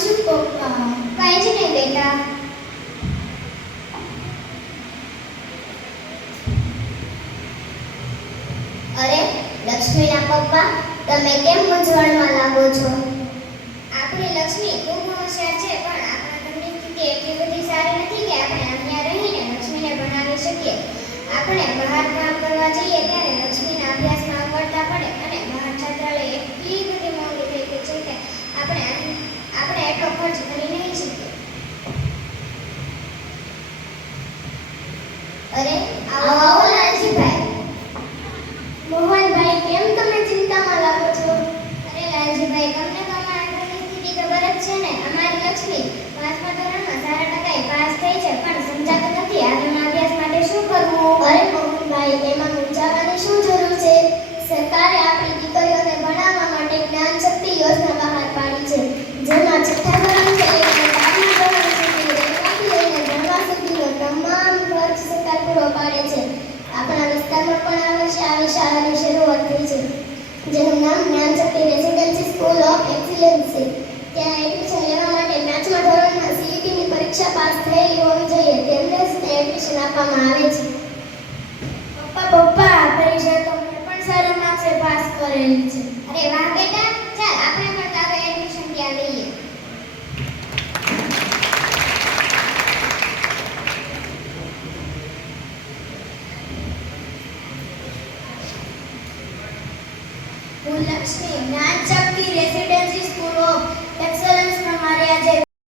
છું પપ્પા? કાંઈ જ નહીં બેટા. અરે લક્ષ્મીના પપ્પા, તમે કેમ મૂંઝવણમાં લાગો છો? આપણી લક્ષ્મી ખૂબ હોશિયાર છે, પણ આપણા ઘરની સ્થિતિ એટલી બધી સારી નથી કે આપણે અહીંયા રહીને લક્ષ્મીને ભણાવી શકીએ. આપણે બહાર કામ કરવા જઈએ ત્યારે લક્ષ્મીના અભ્યાસમાં અગવડતા પડે અને બહાર છાત્રાલય એટલી બધી મોંઘી થઈ ગઈ છે કે આપણે એટલો ખર્ચ કરી નહીં શકીએ. અરે આવો આવો લાલજીભાઈ. મોહનભાઈ, કેમ તમે ચિંતામાં લાગો છો? અરે લાલજીભાઈ, તમને તો અમારા ઘરની સ્થિતિ ખબર જ છે ને. અમારી લક્ષ્મી 5મા ધોરણમાં સારા ટકાએ પાસ થઈ છે, પણ સમજાતું નથી આગળના અભ્યાસ માટે શું કરવું. અરે મોહનભાઈ, એમાં મૂંઝાવાની શું જરૂર છે? સરકારે આપણી દીકરીઓને ભણાવવા માટે જ્ઞાન શક્તિ યોજના બહાર પાડી છે, જેમાં 6થા ધોરણથી લઈને 12મા ધોરણ સુધી રહેવાથી લઈને ભણવા સુધીનો તમામ ખર્ચ સરકાર પૂરો પાડે છે. આપણા વિસ્તારમાં પણ આ વર્ષે આવી શાળાની શરૂઆત થઈ છે, જેનું નામ જ્ઞાન શક્તિ રેસિડેન્સી સ્કૂલ ઓફ એક્સિલન્સ છે. ત્યાં એડમિશન લેવા માટે 5મા ધોરણમાં સીઈટીની પરીક્ષા પાસ થયેલી હોવી જોઈએ, તેમને જ એડમિશન આપવામાં આવે છે. પપ્પા, પરીક્ષા તો મેં પણ સારા માર્ક્સે પાસ કરેલી છે. અરે વાહ બેટા, ચાલ આપણે પણ તારું એડમિશન ત્યાં લઈએ. હું લક્ષ્મી જ્ઞાન શક્તિ રેસિડેન્સી